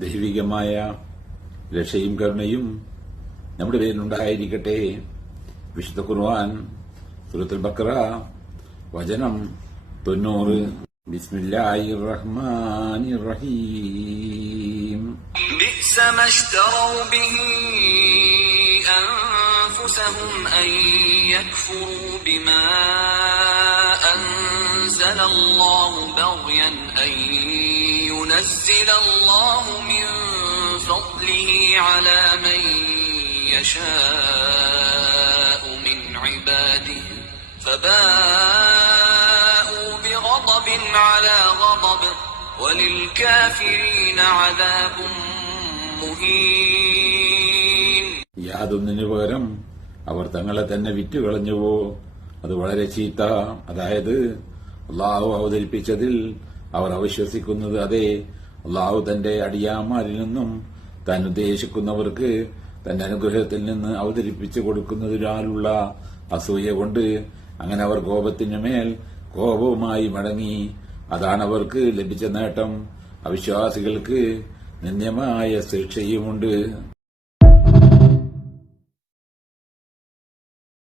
ദൈവികമായ രക്ഷയും കരുണയും നമ്മുടെ പേരിലുണ്ടായിരിക്കട്ടെ. വിശുദ്ധ ഖുർആൻ സൂറത്തുൽ ബഖറ വചനം 90. ബിസ്മില്ലാഹിർ റഹ്മാനിർ റഹീം. ബിഅസ മശ്തറൗ ബിഹി അൻഫുസഹും അൻ യക്ഫുറൂ ബിമാ അൻസലല്ലാഹു ബഗ്യൻ അൻ യുനസ്സിലല്ലാഹു മിൻ ഫദ്ലിഹി അലാ മൻ യശാഉ മിൻ ഇബാദിഹി فباءوا بغضب على غضب وللكافرين عذاب مهين. യാതൊന്നിനു പകരം അവർ തങ്ങളെ തന്നെ വിറ്റുകളഞ്ഞുവോ, അത് വളരെ ചീത്ത. അതായത് അള്ളാഹു അവതരിപ്പിച്ചതിൽ അവർ അവിശ്വസിക്കുന്നത്. അതെ, അള്ളാഹു തന്റെ അടിയാമാരിൽ നിന്നും താൻ ഉദ്ദേശിക്കുന്നവർക്ക് തന്റെ അനുഗ്രഹത്തിൽ നിന്ന് അവതരിപ്പിച്ചു കൊടുക്കുന്നതിനാലുള്ള അസൂയ കൊണ്ട് അങ്ങനെ അവർ കോപത്തിനുമേൽ കോപവുമായി മടങ്ങി. അതാണ് അവർക്ക് ലഭിച്ച നേട്ടം. അവിശ്വാസികൾക്ക് നിന്ദ്യമായ ശിക്ഷയുമുണ്ട്.